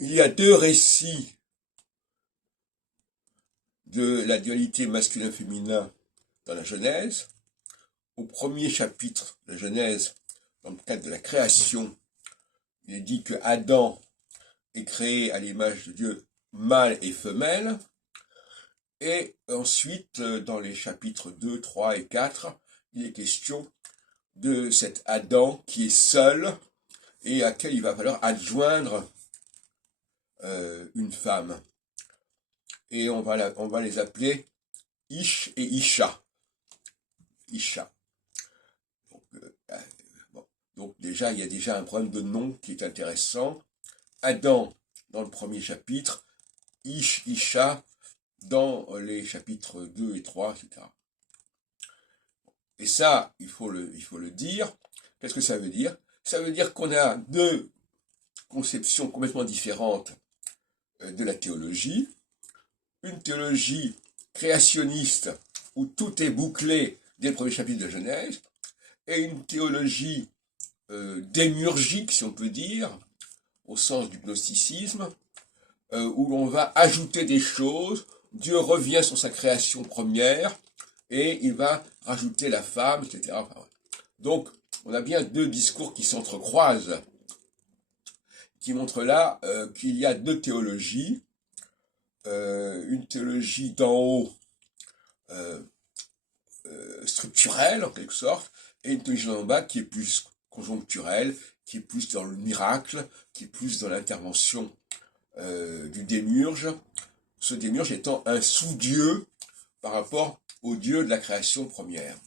Il y a deux récits de la dualité masculin-féminin dans la Genèse. Au premier chapitre de la Genèse, dans le cadre de la création, il est dit que Adam est créé à l'image de Dieu, mâle et femelle. Et ensuite, dans les chapitres 2, 3 et 4, il est question de cet Adam qui est seul et à quel il va falloir adjoindre une femme. Et on va les appeler Ish et Isha. Isha. Donc, bon. Donc déjà, il y a déjà un problème de nom qui est intéressant. Adam dans le premier chapitre, Ish, Isha dans les chapitres 2 et 3, etc. Et ça, il faut le dire. Qu'est-ce que ça veut dire? Ça veut dire qu'on a deux conceptions complètement différentes de la théologie. Une théologie créationniste où tout est bouclé dès le premier chapitre de Genèse, et une théologie démiurgique, si on peut dire, au sens du gnosticisme, où l'on va ajouter des choses, Dieu revient sur sa création première, et il va rajouter la femme, etc. Donc, on a bien deux discours qui s'entrecroisent, qui montrent là qu'il y a deux théologies, une théologie d'en haut, structurelle en quelque sorte, et une théologie d'en bas qui est plus conjoncturelle, qui est plus dans le miracle, qui est plus dans l'intervention du démiurge, ce démiurge étant un sous-dieu par rapport au dieu de la création première.